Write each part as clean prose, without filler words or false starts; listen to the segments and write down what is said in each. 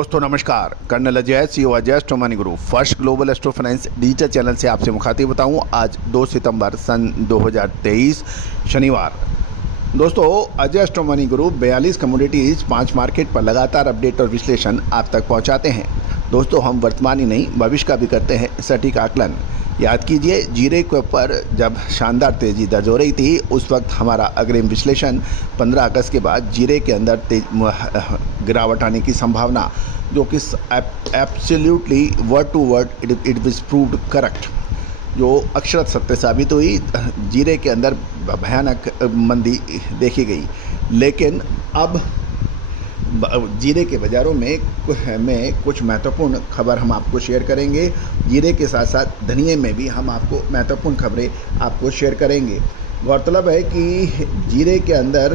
दोस्तों नमस्कार, colonel Ajay CO Ajay astro money group first global astro finance digital channel से आपसे मुखातिब बताऊं। आज 2 सितंबर सन 2023 शनिवार। दोस्तों Ajay astro money group 42 commodities 5 market पर लगातार अपडेट और विश्लेषण आप तक पहुंचाते हैं। दोस्तों हम वर्तमान ही नहीं भविष्य का भी करते हैं सटीक आकलन। याद कीजिए, जीरे के ऊपर जब शानदार तेज़ी दर्ज हो रही थी उस वक्त हमारा अग्रिम विश्लेषण 15 अगस्त के बाद जीरे के अंदर गिरावट आने की संभावना, जो कि absolutely word to word it was proved correct, जो अक्षरत सत्य साबित हुई। जीरे के अंदर भयानक मंदी देखी गई, लेकिन अब जीरे के बाज़ारों में कुछ महत्वपूर्ण खबर हम आपको शेयर करेंगे। जीरे के साथ साथ धनिये में भी हम आपको महत्वपूर्ण खबरें आपको शेयर करेंगे। गौरतलब है कि जीरे के अंदर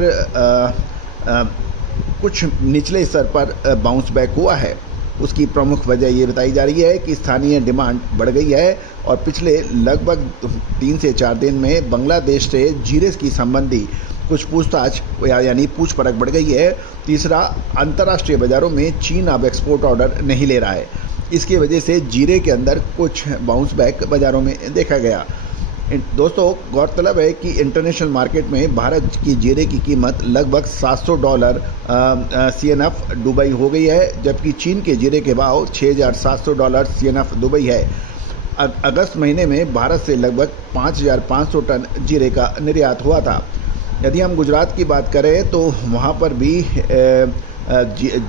कुछ निचले स्तर पर बाउंस बैक हुआ है। उसकी प्रमुख वजह ये बताई जा रही है कि स्थानीय डिमांड बढ़ गई है और पिछले लगभग 3 से 4 दिन में बांग्लादेश से जीरे की संबंधी कुछ पूछताछ यानी पूछ परख बढ़ गई है। तीसरा, अंतर्राष्ट्रीय बाज़ारों में चीन अब एक्सपोर्ट ऑर्डर नहीं ले रहा है। इसकी वजह से जीरे के अंदर कुछ बाउंस बैक बाज़ारों में देखा गया। दोस्तों गौरतलब है कि इंटरनेशनल मार्केट में भारत की जीरे की कीमत लगभग $700 CNF दुबई हो गई है, जबकि चीन के जीरे के भाव $6,700 CNF दुबई है। अगस्त महीने में भारत से लगभग 5,500 टन जीरे का निर्यात हुआ था। यदि हम गुजरात की बात करें तो वहाँ पर भी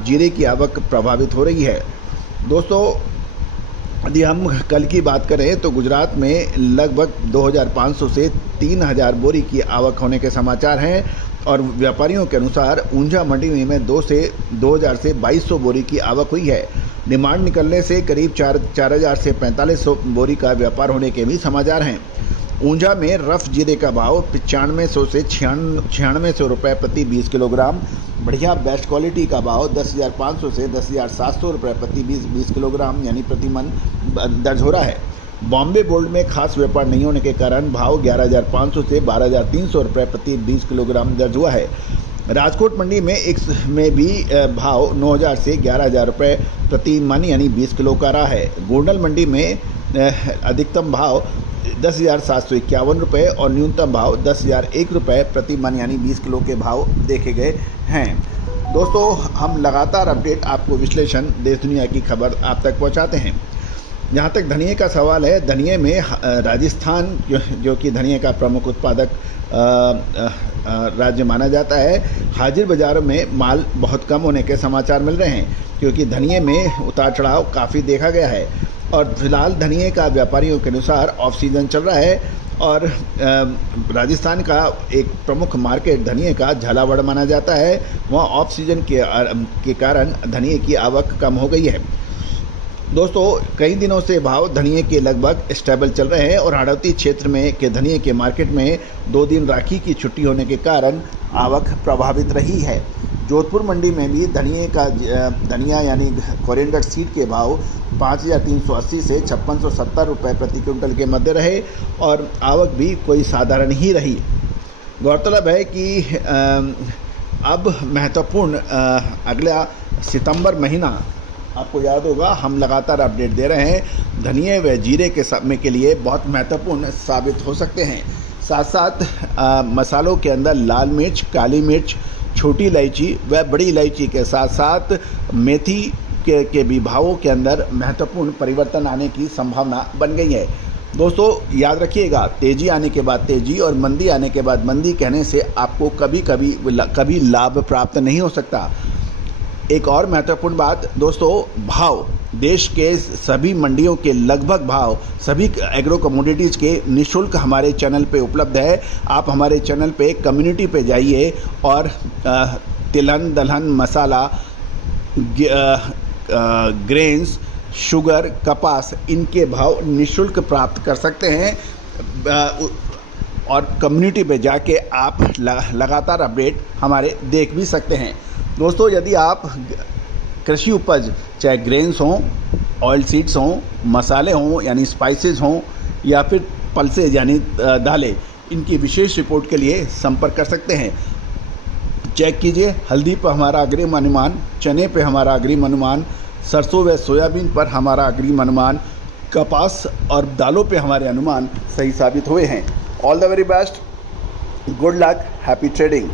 जीरे की आवक प्रभावित हो रही है। दोस्तों यदि हम कल की बात करें तो गुजरात में लगभग 2,500 से 3,000 बोरी की आवक होने के समाचार हैं और व्यापारियों के अनुसार ऊंझा मंडी में 2,000 से 2,200 बोरी की आवक हुई है। डिमांड निकलने से करीब 4,000 से 4,500 बोरी का व्यापार होने के भी समाचार हैं। ऊंझा में रफ जीरे का भाव 9500 से 9600 रुपये प्रति 20 किलोग्राम, बढ़िया बेस्ट क्वालिटी का भाव 10,500 से 10,700 रुपये प्रति 20 किलोग्राम यानी प्रति मन दर्ज हो रहा है। बॉम्बे गोल्ड में खास व्यापार नहीं होने के कारण भाव 11,500 से 12,300 रुपये प्रति 20 किलोग्राम दर्ज हुआ है। राजकोट मंडी में भी भाव 9,000 से 11,000 रुपये प्रति मन यानी 20 किलो का रहा है। गोंडल मंडी में अधिकतम भाव 10,751 रुपये और न्यूनतम भाव 10,001 रुपये प्रति मन यानी 20 किलो के भाव देखे गए हैं। दोस्तों हम लगातार अपडेट आपको विश्लेषण देश दुनिया की खबर आप तक पहुंचाते हैं। जहां तक धनिये का सवाल है, धनिये में राजस्थान जो कि धनिये का प्रमुख उत्पादक राज्य माना जाता है, हाजिर बाज़ारों में माल बहुत कम होने के समाचार मिल रहे हैं, क्योंकि धनिये में उतार चढ़ाव काफ़ी देखा गया है और फिलहाल धनिये का व्यापारियों के अनुसार ऑफ सीजन चल रहा है और राजस्थान का एक प्रमुख मार्केट धनिये का झालावाड़ माना जाता है। वहाँ ऑफ सीजन के कारण धनिये की आवक कम हो गई है। दोस्तों कई दिनों से भाव धनिये के लगभग स्टेबल चल रहे हैं और हाड़ौती क्षेत्र में के धनिये के मार्केट में 2 दिन राखी की छुट्टी होने के कारण आवक प्रभावित रही है। जोधपुर मंडी में भी धनिया यानी कोरिएंडर सीड के भाव 5,380 से 5,670 रुपये प्रति क्विंटल के मध्य रहे और आवक भी कोई साधारण ही रही। गौरतलब है कि अब महत्वपूर्ण अगला सितंबर महीना, आपको याद होगा हम लगातार अपडेट दे रहे हैं, धनिये व जीरे के समय के लिए बहुत महत्वपूर्ण साबित हो सकते हैं। साथ साथ मसालों के अंदर लाल मिर्च, काली मिर्च, छोटी इलायची व बड़ी इलायची के साथ साथ मेथी के भी भावों के अंदर महत्वपूर्ण परिवर्तन आने की संभावना बन गई है। दोस्तों याद रखिएगा, तेज़ी आने के बाद तेज़ी और मंदी आने के बाद मंदी कहने से आपको कभी लाभ प्राप्त नहीं हो सकता। एक और महत्वपूर्ण बात दोस्तों, भाव देश के सभी मंडियों के लगभग भाव सभी एग्रो कमोडिटीज़ के निःशुल्क हमारे चैनल पे उपलब्ध है। आप हमारे चैनल पे कम्युनिटी पे जाइए और तिलहन, दलहन, मसाला, ग्रेन्स, शुगर, कपास, इनके भाव निःशुल्क प्राप्त कर सकते हैं और कम्युनिटी पे जाके आप लगातार अपडेट हमारे देख भी सकते हैं। दोस्तों यदि आप कृषि उपज चाहे ग्रेन्स हों, ऑयल सीड्स हों, मसाले हों यानी स्पाइसेस हों या फिर पल्सेज यानी दालें, इनकी विशेष रिपोर्ट के लिए संपर्क कर सकते हैं। चेक कीजिए, हल्दी पर हमारा अग्रिम अनुमान, चने पे हमारा अग्रिम अनुमान, सरसों व सोयाबीन पर हमारा अग्रिम अनुमान, कपास और दालों पे हमारे अनुमान सही साबित हुए हैं। All the very best, good luck, happy trading.